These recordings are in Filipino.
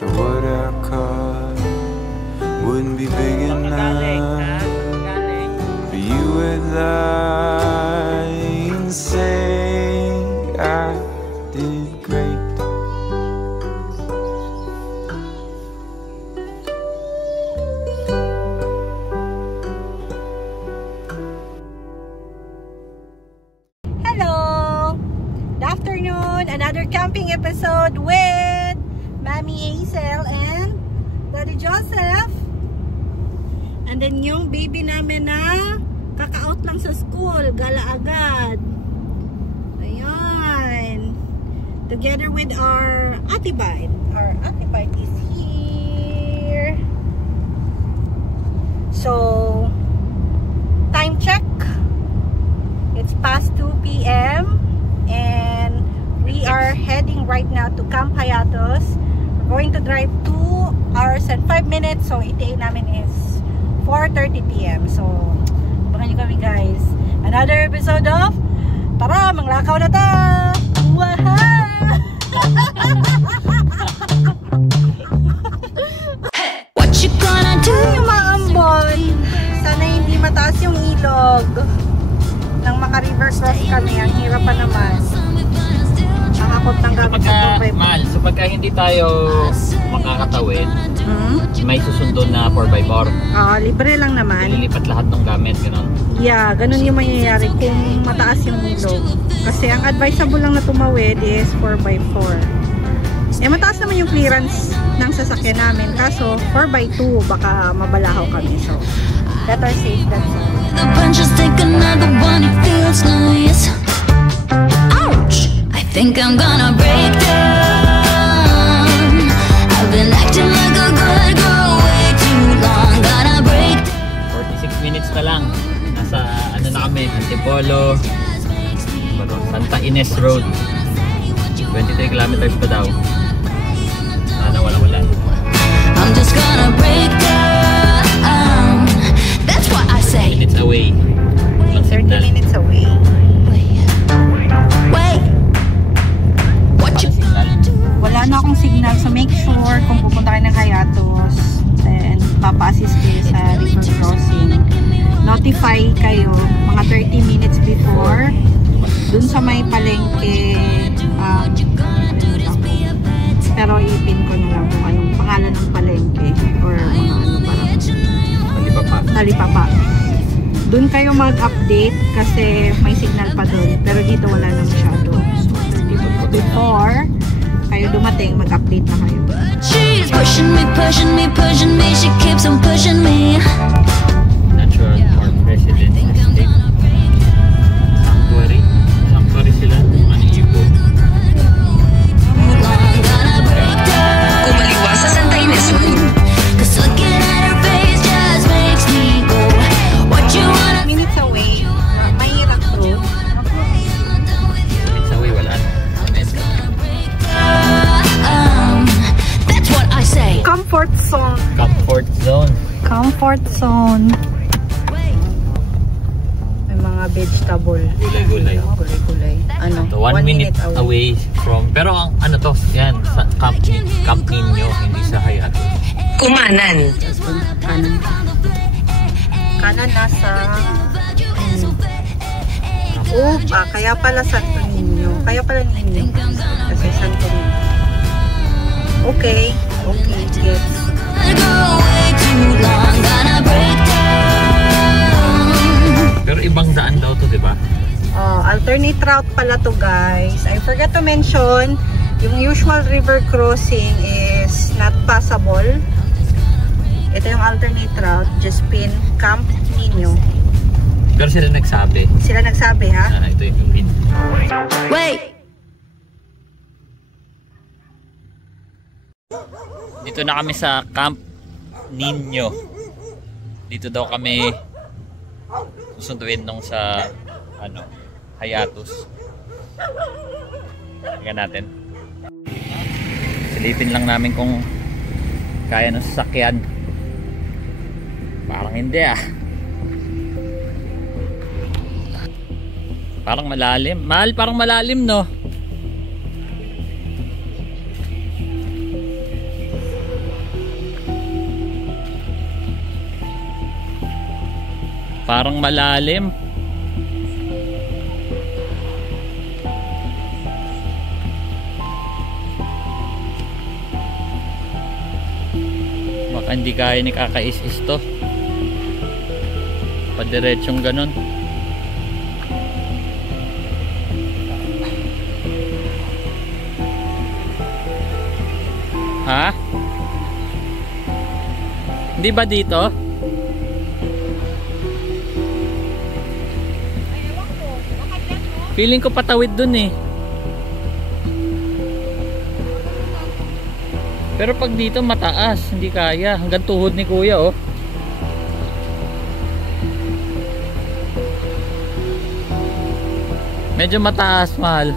The wood I caught wouldn't be big enough for you would lie and say I did great. Hello! Good afternoon! Another camping episode with Mami Hazel and Daddy Joseph. And then yung baby namin na kaka-out lang sa school, gala agad. Ayan. Together with our Atibide. Our Atibide is here. So, time check. It's past 2 p.m. and we are heading right now to Camp Hayatos. We're going to drive 2 hours and 5 minutes. So, ETA namin is 4:30 p.m. So, abangan nyo kami guys. Another episode of Tara, Manglakaw na ta! Waha! What you gonna do? Yung mga ambon, sana hindi mataas yung ilog. Nang maka-river cross kami, ang hirap pa naman. Nakakot ng gamit sa 4x4. Mahal, so pagka hindi tayo makakatawid, may susundo na 4x4. Libre lang naman. Ililipat lahat ng gamit, gano'n. Yeah, ganun yung mangyayari kung mataas yung ilog. Kasi ang advisable lang na tumawid is 4x4. Eh, mataas naman yung clearance ng sasakyan namin. Kaso, 4x2, baka mabalahaw kami. So, better safe than sorry. The bunches take another one, it feels nice. Ouch! I think I'm gonna break down. I've been acting like a good girl way too long. Gonna break down. 46 minutes na lang. Nasa ano na kami, Antipolo, Santa Ines Road. 23 kilometers pa daw. Sana wala-wala. I'm just gonna break down. That's what I say. Minutes away. 30 minutes away. Wait. What you gonna do? Wala na akong signal. So, make sure kung pupunta kayo ng Hayatos, then papa-assist kayo sa river crossing. Notify kayo mga 30 minutes before dun sa may palengke. Pero ipin ko na lang kung anong pangalan ng palengke or mga ano parang talipapa. Dun kayo mag-update kasi may signal pa dun, pero dito wala na masyado. So, before kayo dumating, mag-update na kayo. She's pushing me, pushing me, pushing me. She keeps on pushing me. Natural Park Residence Estate. Sanctuary. Sanctuary sila. Maniipo. Kumaliwa sa Santa Ines Road. 'Cause looking at her face just makes me go. What you wanna Minutes away, mahirap to. Minutes away, wala na. That's what I say. Comfort zone. Comfort zone. Comfort zone. May mga vegetable. Gulay-gulay. Gulay-gulay. Ano? So 1 minute away from, pero ang ano to, yan, sa Camp Ninyo, hindi sa Hayatos. Kumanan. Kanan. Kanan nasa kaya pala Santo Niño. Kaya pala Niño. Kasi Santo Niño. Okay. Okay, gets. Pero ibang daan daw to, di ba? Alternate route pala to guys. I forgot to mention, yung usual river crossing is not passable. Ito yung alternate route, just pin Camp Niño. Pero sila nagsabi. Sila nagsabi ha? Ito yung pin. Wait. Dito na kami sa Camp Ninyo. Dito daw kami susunduin nung sa ano, Hayatos. Tingnan natin. Silipin lang namin kung kaya ng sasakyan. Parang hindi ah. Parang malalim. Mahal, parang malalim no. Parang malalim. Baka hindi kaya ni kakaisis to. Padiretsyong ganun. Ha? Hindi ba dito? Feeling ko patawid dun eh. Pero pag dito mataas, hindi kaya. Hanggang tuhod ni kuya oh. Medyo mataas, mahal.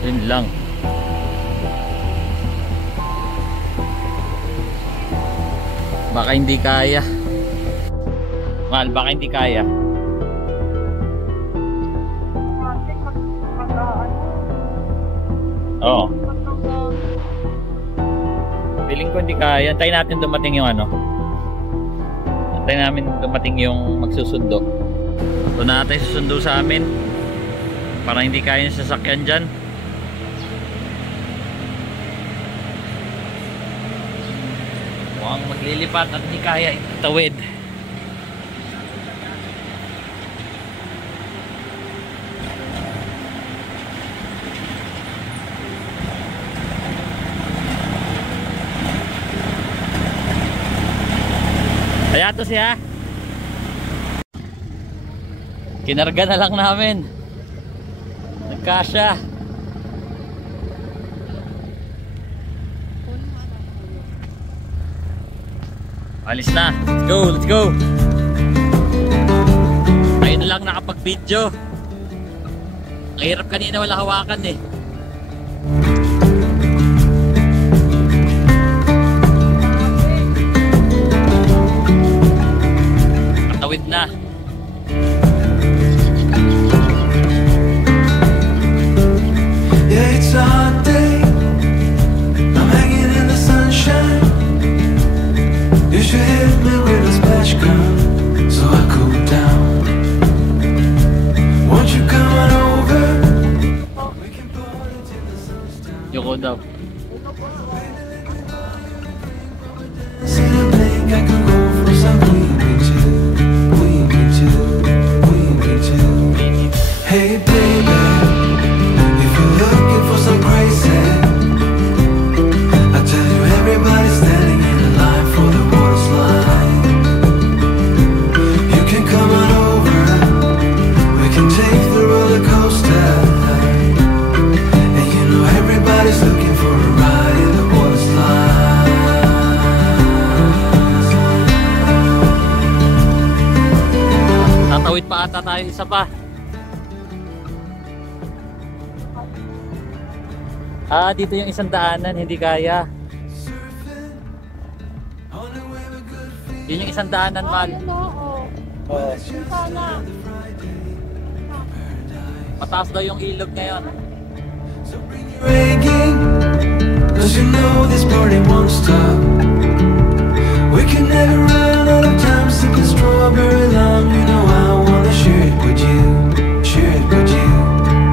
Yun lang. Baka hindi kaya. Mahal, baka hindi kaya. Oo. Feeling ko hindi kaya. Antayin natin dumating yung ano. Antayin namin dumating yung magsusundo. Ito na natin susundo sa amin. Para hindi kaya yung sasakyan dyan. Mukhang maglilipat at hindi kaya itawid. Kaya to siya. Kinarga na lang namin. Nagkasya. Alis na. Let's go, let's go. Ayun na lang nakapag-video. Ang hirap kanina wala hawakan eh. Katawid na. Yeah, it's a hot day. I'm hanging in the sunshine. You should hit me with a splash gun so I cool down. Won't you come on over? We can party till the sun's down. Yoko daw. See the blink, I could go for some queen with you. Queen with you. Queen with you. Hey baby, if you're looking for some crazy, I tell you everybody's standing in a line for the water slide. You can come on over, we can take the roller coaster. And you know everybody's looking for a ride in the water slide. Tatawid pa ata tayo isa pa. Ah, dito yung isang daanan, hindi kaya. Yun yung isang daanan, Mal. Oo. Mataas daw yung ilog ngayon. So bring your A game, 'cause you know this party won't stop. We can never run out of time sipping strawberry lime. You know I wanna share it with you, share it with you,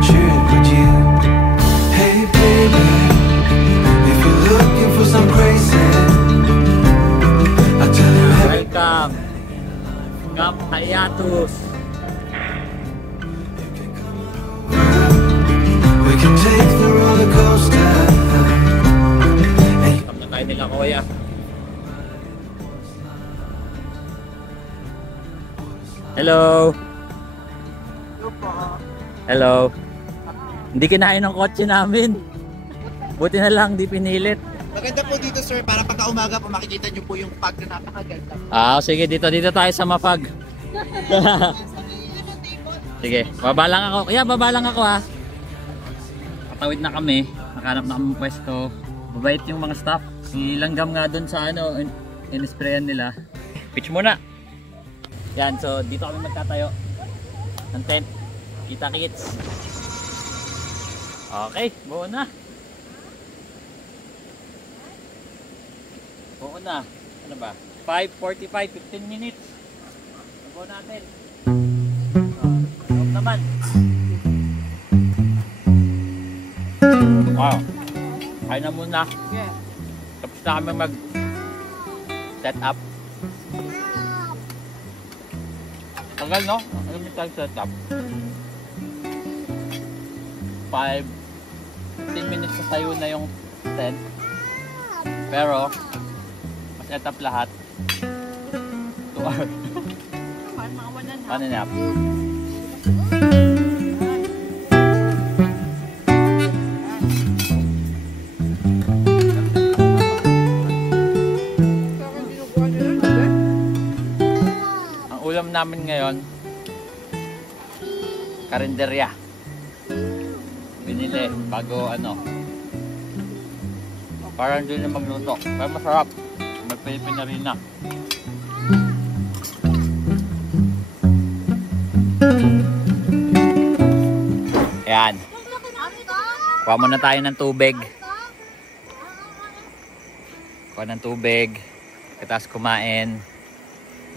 share it with you. Hey baby, if you're looking for some crazy, I tell you every Welcome. Camp Hayatus. we can take the roller coaster. Hey, Come na tayo nila, kuya. Hello. Hello. Hindi kinain ng kotse namin. Buti na lang, di pinilit. Maganda po dito sir, para pagka umaga po makikita nyo po yung pag na napakaganda. Ah, sige, dito tayo sa Mafag. Sige, baba lang ako. Kaya baba lang ako ha. Patawid na kami. Nakahanap na kami ng pwesto. Mabait yung mga staff. Si Langgam nga dun sa ano, in-sprayan nila. Pitch muna. Yan, so dito kami magtatayo ng tent. Kita kits. Okay, buo na. Oo na. Ano ba? 5:45, 15 minutes. Go natin. Loob naman. Wow. Kain na muna. Tapos na kami mag-set up. Tagal, no? Ano yung set up? 15 minutes na tayo na yung tent. Pero, set up lahat. 2 hours. Mga 1.5. 1.5. Ang ulam namin ngayon, karinderya. Binili bago ano. Parang hindi na magluto. Pero masarap. Magpilipin na rin na. Ayan. Kuha muna tayo ng tubig. Kuha ng tubig. Tapos kumain.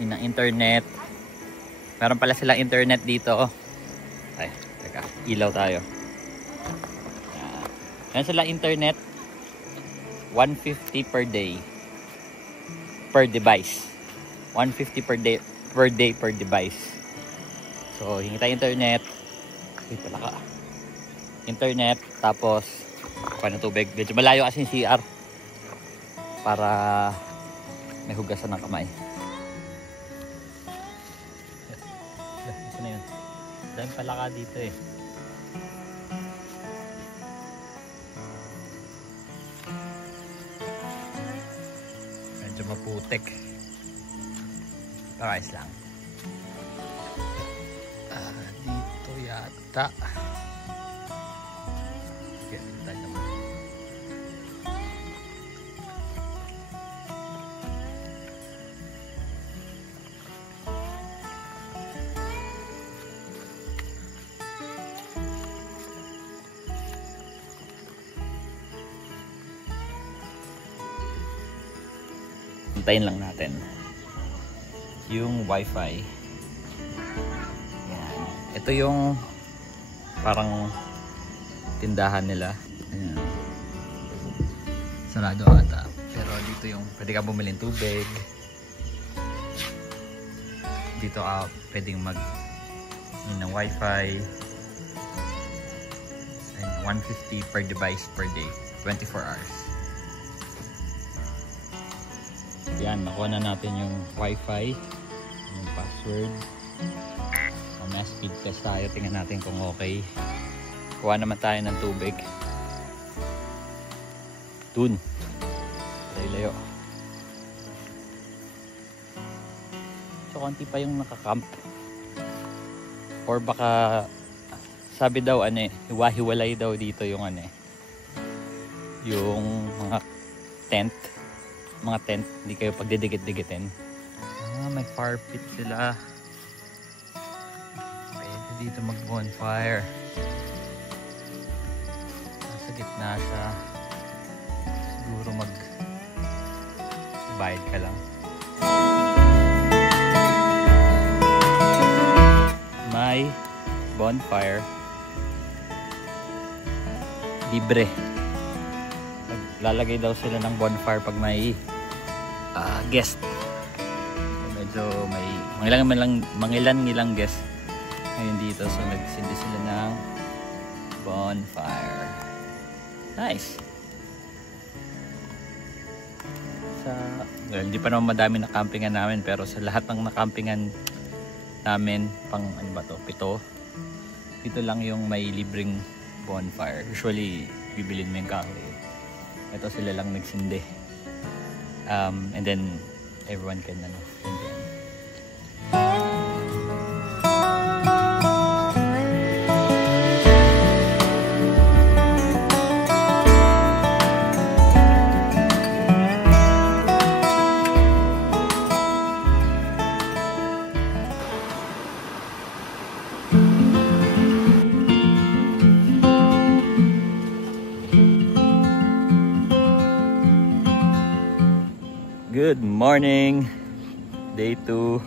Yun ang internet. Meron pala silang internet dito. Ay, teka. Ilaw tayo. Ayan silang internet. 150 per day. Per device. 150 per day per device. So, hingi tayo internet. Ay, pala ka. Internet. Tapos, kuha ng tubig. Medyo malayo kasi yung CR. Para may hugasan ng kamay. Ito na yun. Dahil pala ka dito eh. Medyo maputik. Parais lang. Dito yata. Sige, tayo naman. Hintayin lang natin yung wifi. Ayan. Ito yung parang tindahan nila. Ayan. Sarado ata. Pero dito yung pwede ka bumili ng tubig. Dito ka pwedeng mag ng wifi. Ayan, 150 per device per day. 24 hours. Yan, nakuha na natin yung wifi, yung password. May speed test tayo, tingnan natin kung okay. Kuha naman tayo ng tubig. Dun. Layo. So, konti pa yung nakakamp. Or baka, sabi daw, hiwa-hiwalay daw dito yung yung mga tent. Mga tent, hindi kayo pagdidikit-dikitin. May fire pit sila. Pwede dito mag bonfire. Nasa gitna siya. Siguro bayad ka lang. May bonfire. Libre. Lalagay daw sila ng bonfire pag may guest. So, medyo may mangilan guest ngayon dito. So nagsindi sila ng bonfire. Nice. Well, hindi pa naman madami na campingan namin, pero sa lahat ng nakampingan namin, pang 7 dito lang yung may libreng bonfire. Usually bibilin mo yung kahoy. Ito sila lang nagsindi. And then everyone can enjoy. Good morning. Day 2.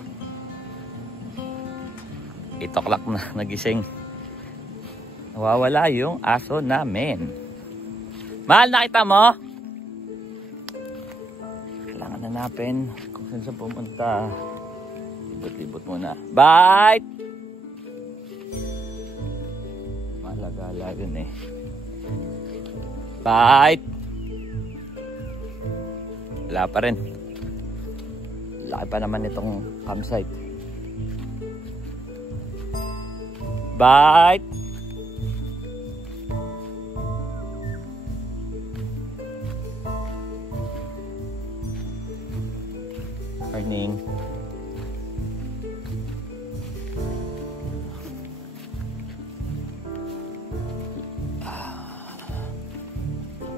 8 o'clock na nagising. Nawawala yung aso namin. Mahal, nakita mo? Kailangan hanapin kung saan siya pumunta. Libot-libot muna. Bite! Malagala yun eh. Bite! Wala pa rin. Laki pa naman itong campsite. Bite! Morning.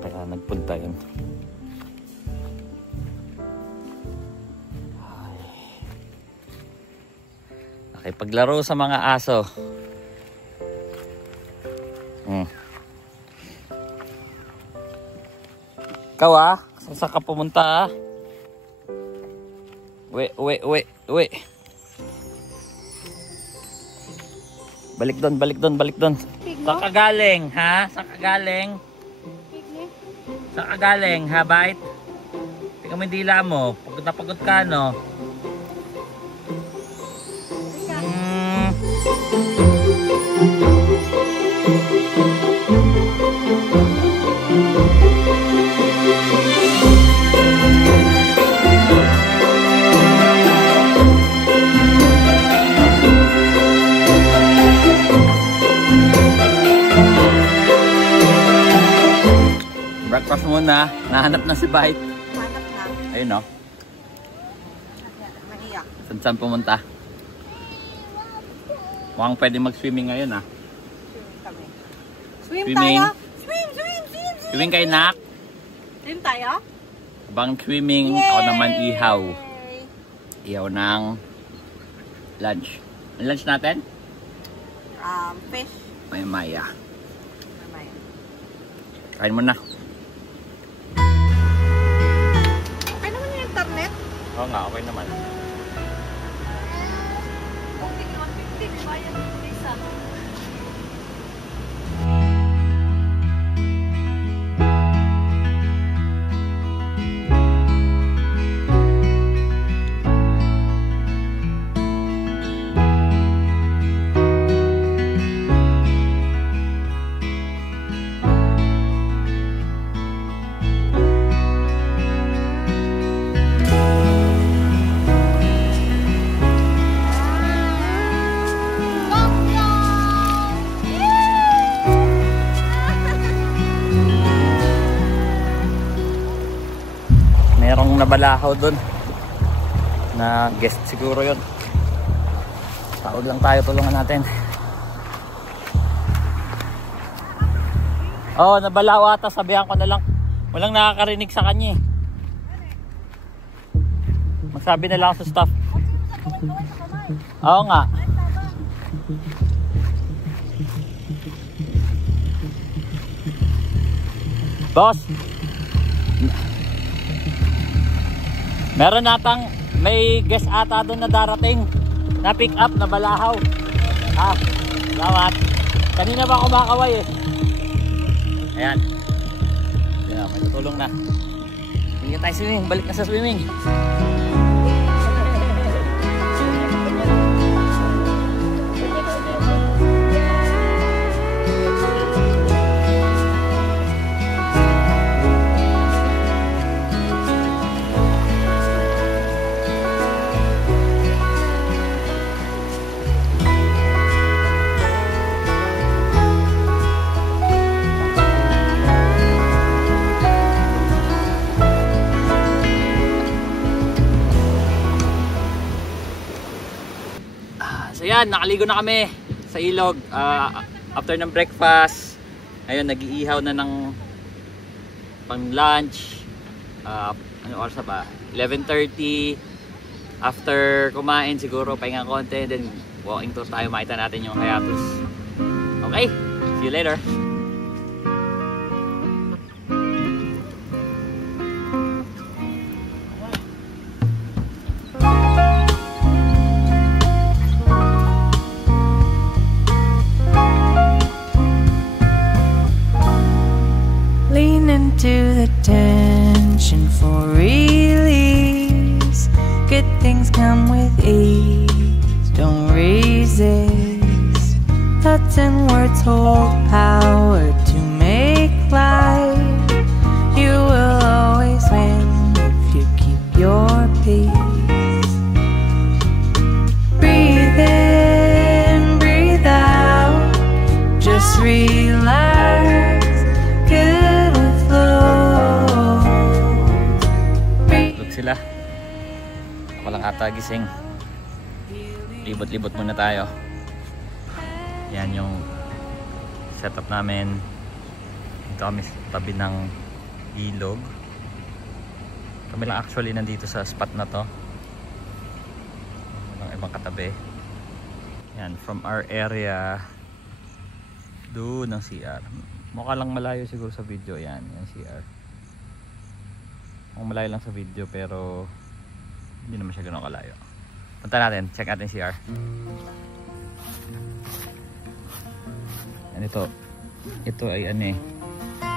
Kaya nagpunta yun. Paglaro sa mga aso. Ikaw saan ka pumunta Uwi. Balik doon. Saan ka galing, ha? Saan ka galing, ha, Bite? Tingnan mo yung dila mo. Pagod na pagod ka, no? Breakfast muna. Nahanap na si Bite. Hanap na. Ayun, no? Mahiyak. Saan pumunta? Mukhang pwede mag-swimming ngayon, Kami. Swim Swimming. tayo. Swim. Swimming kayo, Nak? Swim tayo. Habang swimming, ako naman ihaw. Ihaw ng lunch. Ang lunch natin? Fish. May maya. Mamaya. Kain mo na. Okay naman yung internet. Oo nga, okay naman. Merong nabalahaw doon na guest siguro yun. Tawag lang tayo, tulungan natin. Oo, nabalahaw ata, sabihan ko na lang. Walang nakakarinig sa kanya eh. Magsabi na lang ako sa staff. Oo nga. Boss, meron natang may guest ata doon na darating na pick up na balahaw. Salamat. Kanina ba ako makakaway eh. Ayan. Ayan, may tutulong na. Hindi tayo swimming. Balik na sa swimming. So yan, nakaligo na kami sa ilog after ng breakfast. Ayun, nag-iihaw na ng pang lunch. Ano oras na ba? 11:30. After kumain siguro pahinga konti, then walking tour tayo, makita natin yung hiatus. Okay, see you later. attention for release. Good things come with ease, don't resist. Thoughts and words hold power to make life. You will always win if you keep your peace. Breathe in, breathe out, just relax. Good will flow. Look sila. Ako lang ata gising. Libot-libot muna tayo. Yan yung setup namin. Dito kami sa tabi ng ilog. Kami lang actually nandito sa spot na to. Walang ibang katabi. Yan, from our area doon ng CR. Mukha lang malayo siguro sa video. Yan, yung CR. Mukhang malayo lang sa video pero hindi naman siya gano'ng kalayo. Punta natin, check natin CR. Yan ito ay ano eh,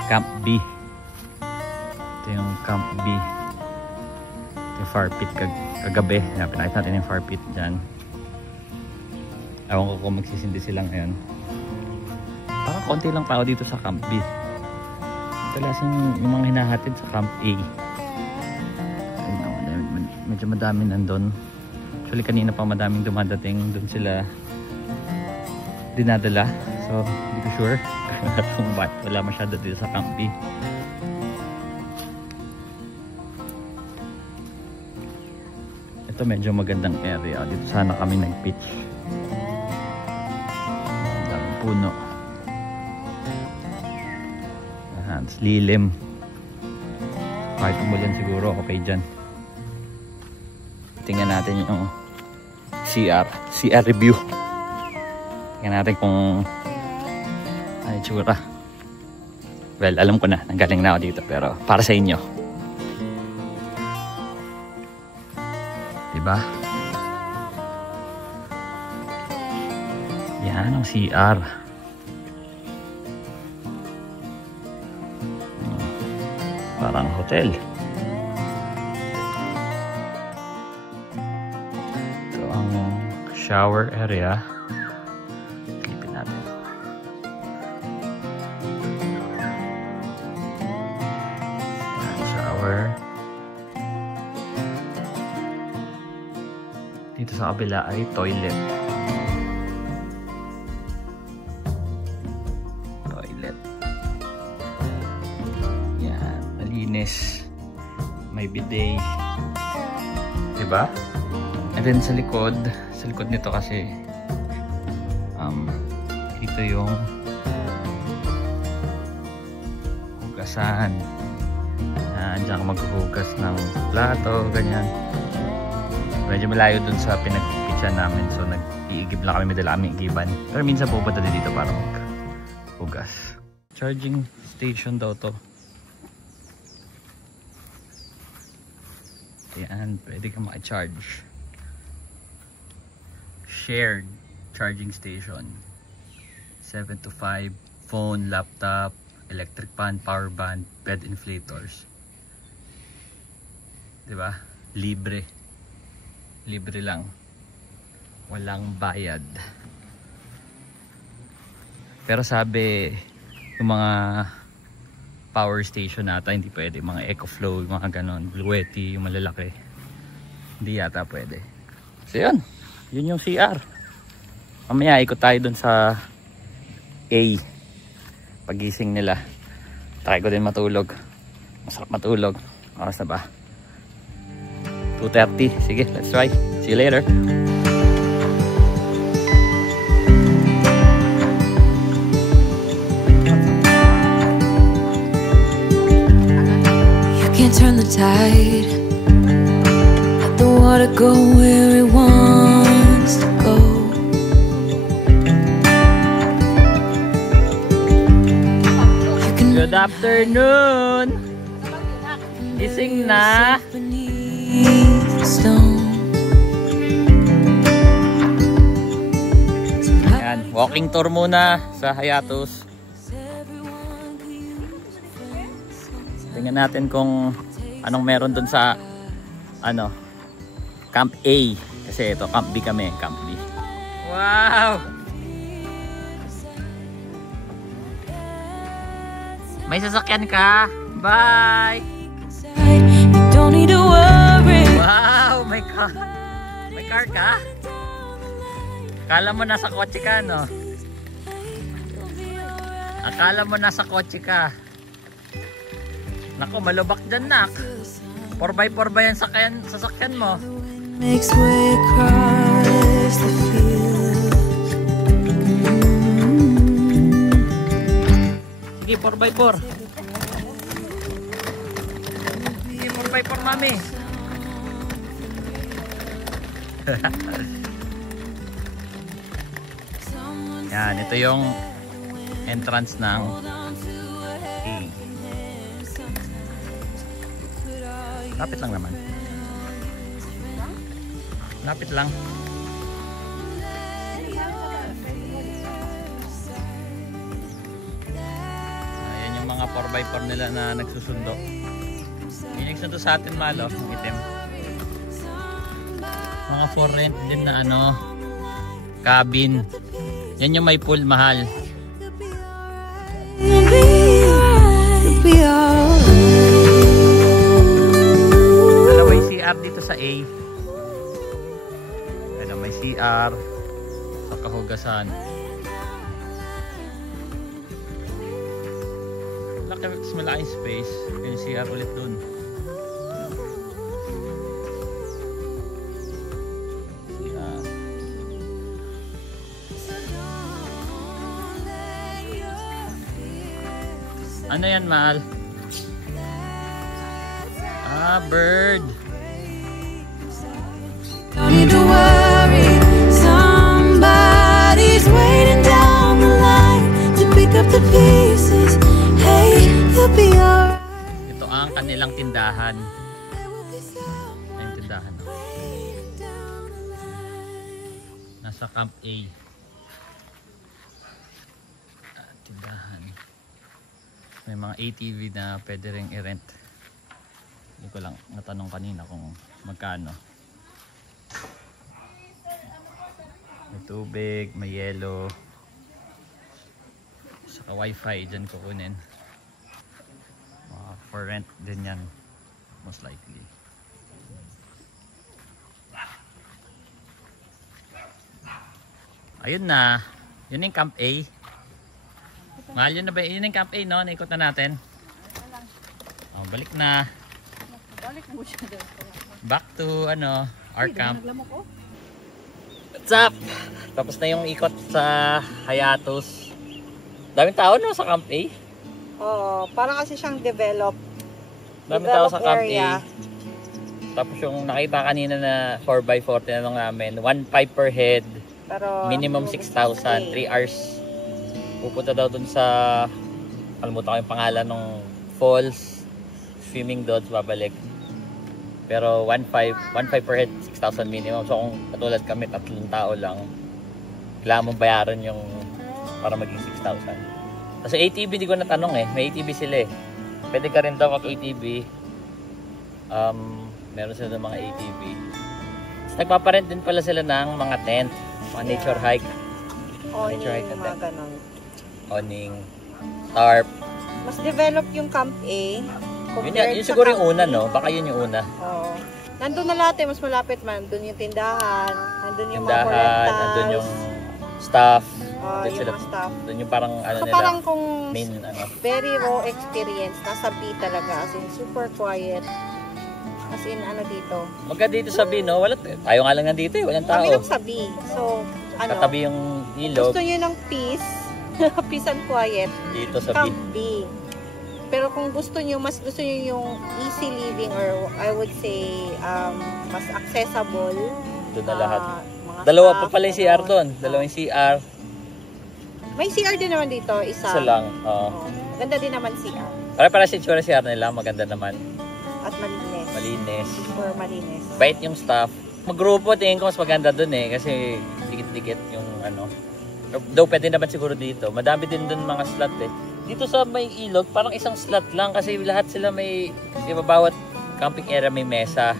Camp B. Ito yung Camp B. Ito yung fire pit kagabi. Pinakita natin yung fire pit dyan. Ewan ko kung magsisindi sila ngayon. Parang konti lang tao dito sa Camp B. Talasan yung mga hinahatid sa Camp A. Medyo madami nandun. Actually kanina pa madaming dumadating. Doon sila dinadala. So hindi ko sure kung ba't wala masyado dito sa Camp B. Ito medyo magandang area. Dito sana kami nag-pitch. Ang daming puno. Ayan, lilim. Kahit umulan siguro okay dyan. Tingnan natin yung CR review. Tingnan natin kung ay tsura. Well, alam ko na, nanggaling na ako dito pero para sa inyo. Diba? Yan ang CR. Parang hotel. Shower area. Clipin natin. Shower. Dito sa kabila ay toilet. Toilet. Yan, malinis. May bidet. Diba? And then sa likod nito kasi ito yung hugasan. Diyan ka maghuhugas ng plato, ganyan. Medyo malayo dun sa pinagpipitsan namin, so nag-iigib lang kami, madala kami igiban. Pero minsan pupunta din dito para maghugas. Charging station daw to. Ayan, pwede ka maka-charge. Shared charging station. 7 to 5, phone, laptop, electric fan, power bank, bed inflators. Diba? Libre. Libre lang. Walang bayad. Pero sabi yung mga power station nata hindi pwede. Mga EcoFlow, mga ganon. Bluetti, yung malalaki. Hindi yata pwede. So yun. Yun yung CR. Mamaya ikot tayo dun sa A. Pagising nila. Try ko din matulog. Masarap matulog. Oras na ba? 2:30. Sige, let's try. See you later. You can't turn the tide. Let the water go where it wants to go. Good afternoon. Gising na. Ayan, walking tour muna sa Hayatos. Tingnan natin kung anong meron dun sa ano, Camp A. Kasi ito, Camp B kami. Camp B. Wow! May sasakyan ka? Bye! You don't need to worry. Wow! May car. May car ka? Akala mo nasa kotse ka, no? Akala mo nasa kotse ka. Naku, malubak dyan, nak. 4x4 ba yan sasakyan mo? Makes way across the field. Sige, 4x4. Sige, 4x4, mami. Yan, ito yung entrance ng A. Lapit lang naman. Lapit lang. Ayan yung mga 4x4 nila na nagsusundo. Yung nagsundo sa atin, malo, ang itim. Mga for rent din na ano, cabin. Yan yung may pool, mahal. You'll be alright. Alam mo yung CR dito sa A. Ano, may CR sa kahugasan. Malaking space. Yung CR ulit dun. CR. Ano yan, mahal? Ah, bird. Don't need to worry. Somebody's waiting down the line to pick up the pieces. Hey, you'll be alright. Ito ang kanilang tindahan. Ayun tindahan. Nasa Camp A. Tindahan. May mga ATV na pwede ring i-rent. Hindi ko lang natanong kanina kung magkano. May tubig, may yelo, saka wifi dyan kukunin. For rent din yan, most likely. Ayun na, yun yung Camp A. Mahal yun na ba? Yun yung Camp A, no? Naikot na natin. Oh, balik na. Balik mo siya doon. Back to ano, our camp. What's up? Tapos na yung ikot sa Hayatos. Daming tao no sa Camp A. Oo, parang kasi siyang develop. Daming tao sa Camp area. A. Tapos yung nakita kanina na 4x4 tinanong namin, 1.5 per head. Pero Minimum 6,000, 3 hours. Pupunta daw dun sa, kalimutan ko yung pangalan ng falls. Swimming doon, babalik. Pero 1.5 per head, 6,000 minimum. So kung katulad kami, 3 tao lang, kailangan mong bayaran yung para maging 6,000. Kasi ATV, di ko natanong eh. May ATV sila eh. Pwede ka rin daw mag ATV. Meron sila ng mga ATV. Tapos nagpaparent din pala sila ng mga tent, mga nature hike. awning, Nature hike na mga tent. ganon. Awning, tarp. Mas develop yung Camp A. Yun siguro yung una, no? Baka yun yung una. Oo. Nandun na lahat eh, mas malapit man. Nandun yung tindahan, nandun yung mga Tindahan, rentals. nandun yung staff. Doon yung sila, mga staff. doon yung parang ano So nila, parang kung main ano. very raw experience, nasa B talaga. As in, super quiet. As in, ano dito. Magka dito sa B, no? Wala, tayo nga lang nandito eh, walang tao. Kami lang sa B. So, ano, Katabi yung ilog gusto nyo ng peace, peace and quiet, dito sa B. Camp B. Pero kung gusto nyo, mas gusto nyo yung easy living or I would say, mas accessible. Doon na lahat. Mga Dalawa staff, pa pala yung CR ganon. doon. Dalawang CR. May CR din naman dito, isa. Isa lang. Oo. Oo. Ganda din naman CR. Para sa itsura CR nila, maganda naman. At malinis. Malinis. Or malinis. Bait yung staff. Mag-grupo, tingin ko mas maganda doon eh. Kasi dikit-dikit yung ano. Though pwede naman siguro dito. Madami din doon mga slot eh. dito sa may ilog, parang isang slot lang kasi lahat sila may, diba, bawat camping area may mesa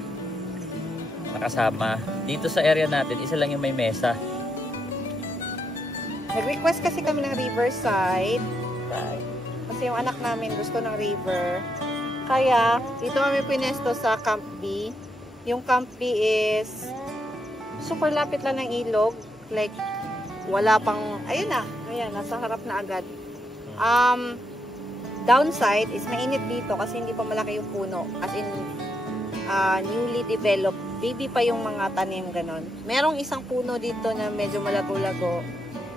nakasama. Dito sa area natin, isa lang yung may mesa. Nag-request kasi kami ng riverside. Kasi yung anak namin gusto ng river. Kaya, dito kami pinesto sa Camp B. Yung Camp B is super lapit lang ng ilog. Like, wala pang, ayun na. Ayan, nasa harap na agad. Downside is mainit dito kasi hindi pa malaki yung puno. As in, newly developed. Baby pa yung mga tanim, ganon. Merong isang puno dito na medyo malago-lago.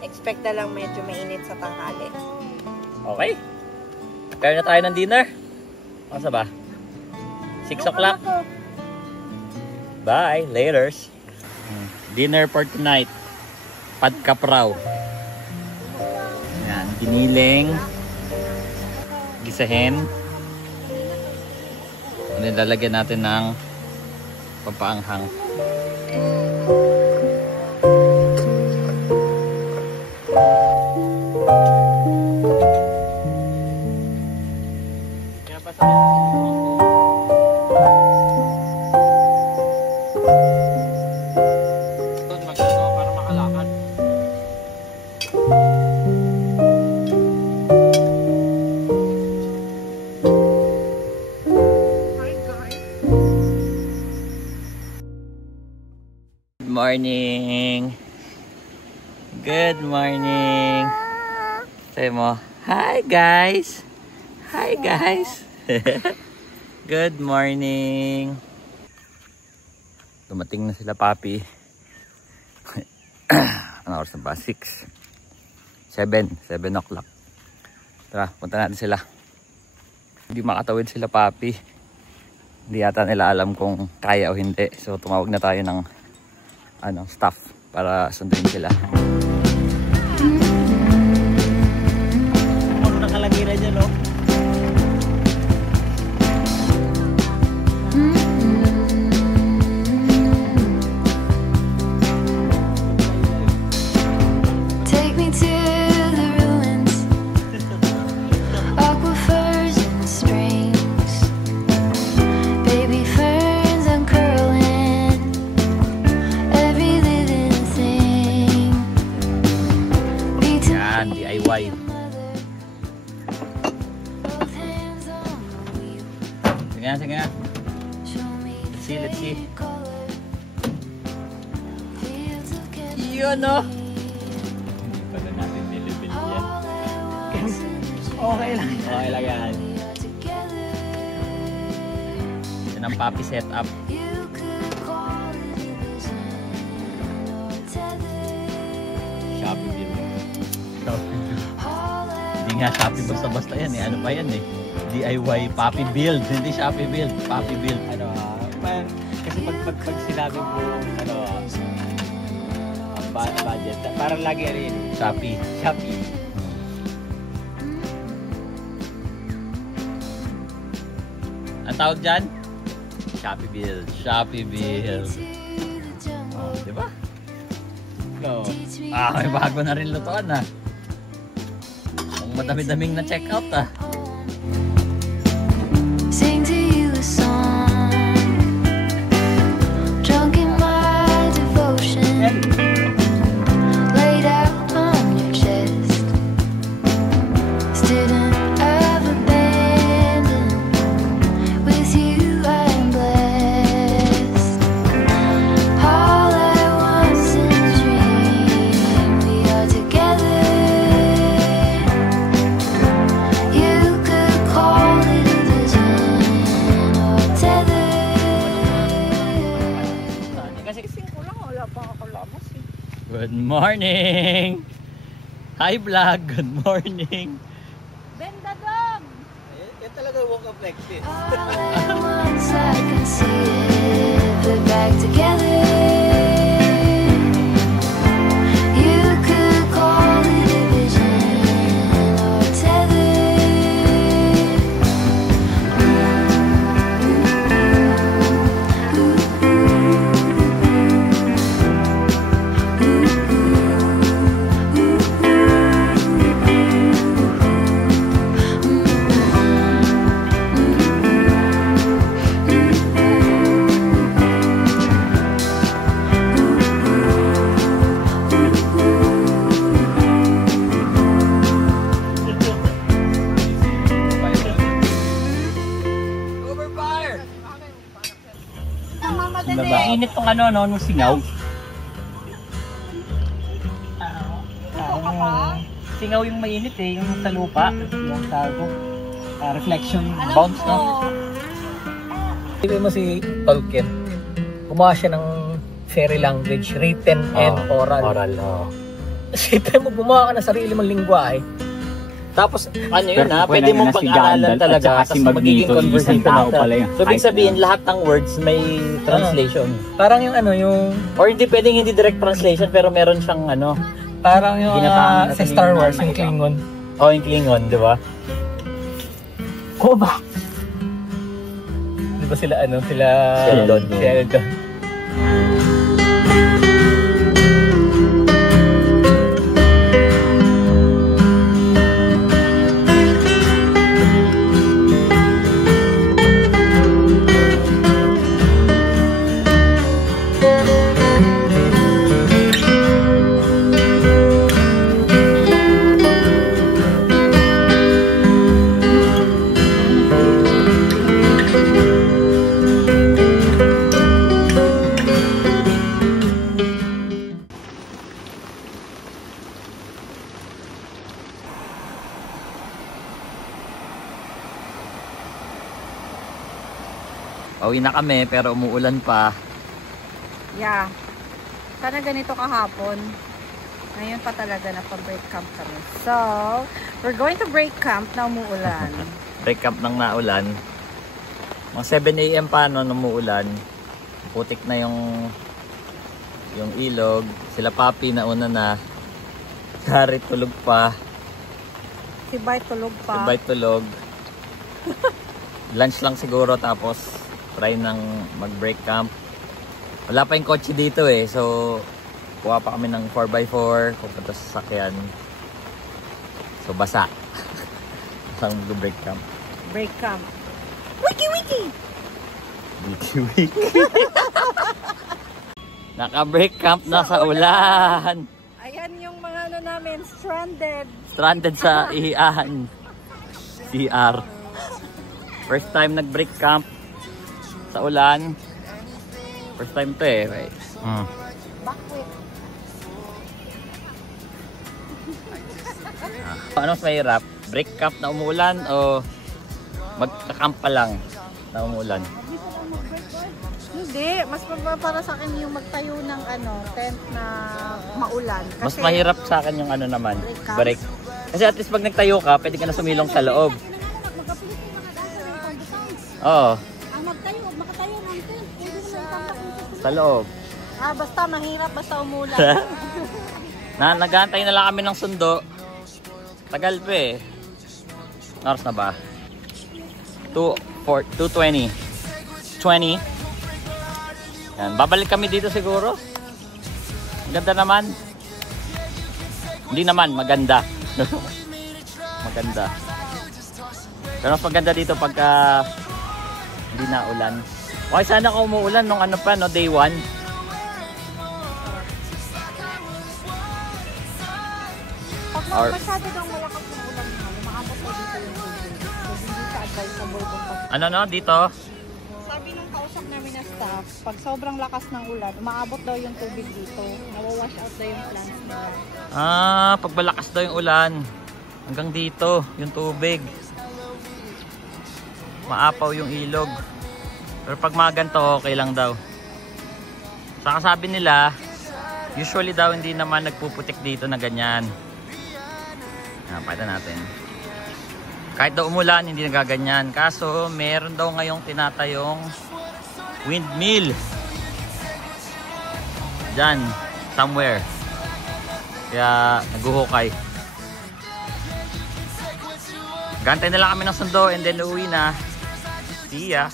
Expect na lang medyo mainit sa tanghali. Okay. Kaya na tayo ng dinner. Masa ba? 6 o'clock. Bye. Laters. Dinner for tonight. Pad kapraw. Yan. Giniling. Gisahin. And then lalagyan natin ng pampaanghang. Morning. Good morning. Say mo, hi guys. Hi guys. Good morning. Dumating na sila papi. Ano oras na ba? 6. 7 o'clock. Tara, punta natin sila. Hindi makatawid sila papi. Hindi yata nila alam kung kaya o hindi. So tumawag na tayo ng staff para sunduin sila. Ano nakalagay na dyan, oh? Take me to the ruins, aquifers and springs, baby ferns uncurling, every living thing. Yan, DIY. Sige nga. Let's see. Yun, oh. Hindi pa na natin nilibili yan. Okay lang. Okay lang yan. Yan ang papi setup. Shopee bill. Hindi nga Shopee basta-basta yan eh. Ano pa yan eh? DIY Papi Build. Hindi Shopee Build. Papi Build. Kasi pag sinabi mo budget, parang lagi rin Shopee. Ang tawag dyan? Shopee Build. Oh, di ba? No. May bago na rin lutuan ah. Ang madami-daming na check out ah. Sing to you a song, drunk in my devotion, laid out on your chest, student of abandon, with you I'm blessed. All I want since dream, we are together. You could call it a vision or tether. Kasi Singko lang, wala pa ako lamas eh. good morning! Hi vlog! Good morning! Benda dog! Yan talaga walk-up like this. All at once I can see it, put back together. You could call it a vision or tether. Init tong ano, no, nung singaw. Singaw yung mainit eh, yung sa lupa. Yung tago. Reflection bounce, no? Sabi mo si Tolkien, gumawa siya ng fairy language, written and oral. Oral, Siyempre mo, gumawa ka ng sarili mong lingwahe. Tapos, ano yun ha, pwede mong pag-aralan talaga, tapos magiging conversation na. So, ibig sabihin, lahat ng words may translation. Parang yung ano, yung... Or hindi pwedeng hindi direct translation, pero meron siyang ano, parang yung sa Star Wars, yung Klingon. Oh, yung Klingon, di ba? Koba! Di ba sila ano, sila... Sheldon. Pauwi na kami pero umuulan pa. Yeah. Sana ganito kahapon. Ngayon pa talaga na pa-break camp kami. So, we're going to break camp na umuulan. Break camp nang naulan. Mga 7 AM pa no, umuulan. Putik na yung ilog. Sila Papi na una na. Kari tulog pa. Si Bay tulog pa. Si Bay tulog. Lunch lang siguro tapos try ng mag-break camp. Wala pa yung kotse dito eh. So, kuha pa kami ng 4x4. Pupunta sa sasakyan. So, basa. Basang mag-break camp. Break camp. Wiki wiki! Wiki wiki. Naka-break camp na sa ulan. Ayan yung mga ano namin, stranded. Stranded sa ihian. CR. First time nag-break camp sa ulan. First time to eh. Right. Bakwit. Ano mas mahirap? Break camp na umuulan o magka-camp pa lang na umuulan? Hindi, mas para sa akin yung magtayo ng ano, tent na maulan. Kasi mas mahirap sa akin yung ano naman, break. Kasi at least pag nagtayo ka, pwede ka na sumilong sa loob. Oo. Ang magtayo, makatayo ng tent, pwede naman ipapak Sa loob. basta mahirap, basta umulan. Nag-aantay na lang kami ng sundo. Tagal pa eh. Oras na ba? 2:20. 20. Yan, babalik kami dito siguro. Maganda naman. Hindi naman, maganda. Maganda. Pero mas maganda dito pagka hindi na ulan. Okay, sana kung umuulan nung ano pa, no, day 1. Pag masyado daw malakas ng ulan na, lumakapot na dito yung tubig. So, hindi ka advisable kung pag... Ano no, dito? Sabi nung kausap namin na staff, pag sobrang lakas ng ulan, umaabot daw yung tubig dito. Nawawash out daw yung plants nila. Pag malakas daw yung ulan, hanggang dito, yung tubig. Maapaw yung ilog. Pero pag mga ganito, okay lang daw. Saka sabi nila, usually daw hindi naman nagpuputik dito na ganyan. Pakita natin. Kahit daw umulan, hindi nagaganyan. Kaso, meron daw ngayong tinatayong windmill. Diyan, somewhere. Kaya, naguhukay. Gantay na lang kami ng sundo and then uuwi na. See ya!